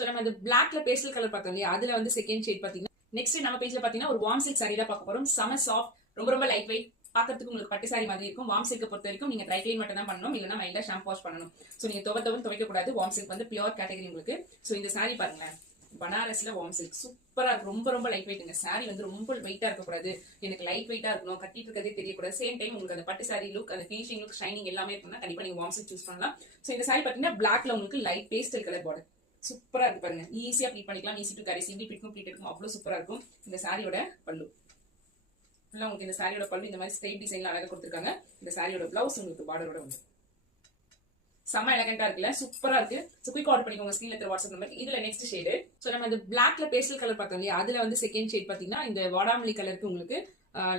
So நம்ம அந்த பிளாக்ல பேஸ்டல் கலர் பார்த்தோம் இல்லையா, அதுல வந்து செகண்ட் ஷேட் பாத்தீங்கன்னா நெக்ஸ்ட் நம்ம பேஜ்ல பாத்தீங்கன்னா ஒரு வார்ம் சில்க் சாரி தான் பார்க்க போறோம். செம சாஃப்ட், ரொம்ப ரொம்ப லைட் வெயிட், பாக்கிறதுக்கு உங்களுக்கு பட்டு சாரி மாதிரி இருக்கும். வார்ம் சில்க் பொறுத்த வரைக்கும் நீங்க ட்ரை கிளீன் மட்டும் தான் பண்ணணும், இல்லனா மைல்டா ஷாம்பு வாஷ் பண்ணணும். சோ நீங்க துவைக்க கூடாது. வார்ம் சில்க் வந்து பியூர் கேட்டகரி உங்களுக்கு. சோ இந்த சாரி பாருங்களேன், பனாரஸ்ல வார்ம் சில்க் சூப்பரா இருக்கு. ரொம்ப ரொம்ப லைட் வெயிட். இந்த சாரி வந்து ரொம்ப வெயிட்டா இருக்க கூடாது, எனக்கு லைட் வெயிட்டா இருக்கணும், கட்டிட்டு இருக்கதே தெரியக்கூடாது. சேம் டைம் உங்களுக்கு அந்த பட்டு சாரி லுக், அந்த ஃபினிஷிங் லுக், ஷைனிங் எல்லாமே இருக்குன்னா கண்டிப்பா நீங்க வார்ம் சில்க் சூஸ் பண்ணலாம். சோ இந்த சாரி பாத்தீங்கன்னா பிளாக்ல உங்களுக்கு லைட் பேஸ்டல் கலர் பார்டர் சூப்பரா இருக்கு பாருங்க. ஈஸியா ப்ளீட் பண்ணிக்கலாம், ஈஸி டு கேரி, சிங்கிள் பிட்க்கும் ப்ளீட் இருக்கும், அவ்வளவு சூப்பரா இருக்கும். இந்த சாரியோட பல்லு ஃபுல்லா உங்களுக்கு, இந்த சாரியோட பல்லு இந்த மாதிரி ஸ்ட்ரைட் டிசைன்ல அழகா கொடுத்துருக்காங்க. இந்த சாரியோட பிளவுஸ் உங்களுக்கு பார்டரோட வந்து செம்ம எலகண்டா இருக்குல்ல, சூப்பரா இருக்கு. சோ குயிக் ஆர்டர் பண்ணிக்கோங்க ஸ்கிரீன்ல இருக்கிற வாட்ஸ்அப் நம்பர். இதுல நெக்ஸ்ட் ஷேடு, சோ நம்ம அந்த பிளாக்ல பேஸ்டல் கலர் பார்த்தோம் இல்லையா, அதுல வந்து செகண்ட் ஷேட் பாத்தீங்கன்னா இந்த வாடாமல்லி கலருக்கு உங்களுக்கு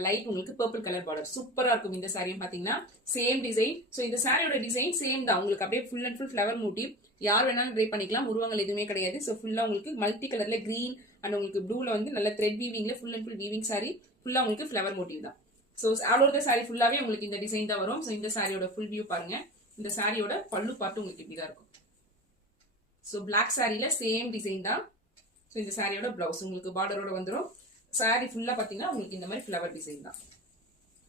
லைட் உங்களுக்கு பர்பிள் கலர் பார்டர் சூப்பரா இருக்கும். இந்த சாரியும் பாத்தீங்கன்னா சேம் டிசைன். சோ இந்த சாரியோட டிசைன் சேம் தான், உங்களுக்கு அப்படியே full and full flower motive. யார் வேணாலும் ட்ரை பண்ணிக்கலாம், உருவங்கள் எதுவுமே கிடையாது. சோ ஃபுல்லா உங்களுக்கு மல்டி கலர்ல கிரீன் அண்ட் உங்களுக்கு ப்ளூல வந்து நல்ல த்ரெட் வீவிங்ல full and full weaving sari, ஃபுல்லா உங்களுக்கு ஃபிளவர் மோட்டிவ் தான். So all over the sari ஃபுல்லாவே உங்களுக்கு இந்த டிசைன் தான் வரும். சோ இந்த சாரியோட ஃபுல் வியூ பாருங்க. இந்த சாரியோட பல்லு பார்த்து உங்களுக்கு இப்படிதான் இருக்கும். சோ பிளாக் சாரியில சேம் டிசைன் தான். சோ இந்த சாரியோட பிளவுஸ் உங்களுக்கு பார்டரோட வந்துடும். சாரி ஃபுல்லா பாத்தீங்கன்னா உங்களுக்கு இந்த மாதிரி ஃபிளவர் டிசைன் தான்.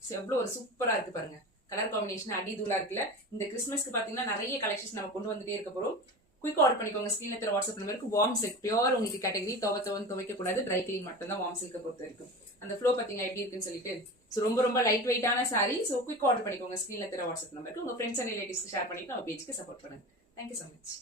சோ எவ்வளவு ஒரு சூப்பரா இருக்கு பாருங்க. கலர் காம்பினேஷன் அடி தூளா இருக்குல்ல. இந்த கிறிஸ்மஸ்க்கு பாத்தீங்கன்னா நிறைய கலெக்ஷன்ஸ் நம்ம கொண்டு வந்துட்டே இருக்க போறோம். குயிக் ஆர்டர் பண்ணிக்கோங்க ஸ்கிரீன்ல இருக்கிற வாட்ஸ்அப் நம்பருக்கு. வார்ம் சில்க் பியூர் உங்களுக்கு கேட்டகரி, துவைக்க கூடாது, ட்ரை கிளீன் மட்டும் தான் வார்ம் சில்க் பொறுத்த வரைக்கும். அந்த ஃப்ளோ பாத்தீங்க எப்படி இருக்குன்னு சொல்லிட்டு. சோ ரொம்ப ரொம்ப லைட் வெயிட்டான சாரி. சோ குயிக் ஆர்டர் பண்ணிக்கோங்க ஸ்கிரீன்ல இருக்கிற வாட்ஸ்அப் நம்பருக்கு. உங்க ஃப்ரெண்ட்ஸ் அண்ட் ரிலேட்டிவ்ஸ்க்கு ஷேர் பண்ணிட்டு நம்ம பேஜ்க்கு சப்போர்ட் பண்ணுங்க. Thank you so much.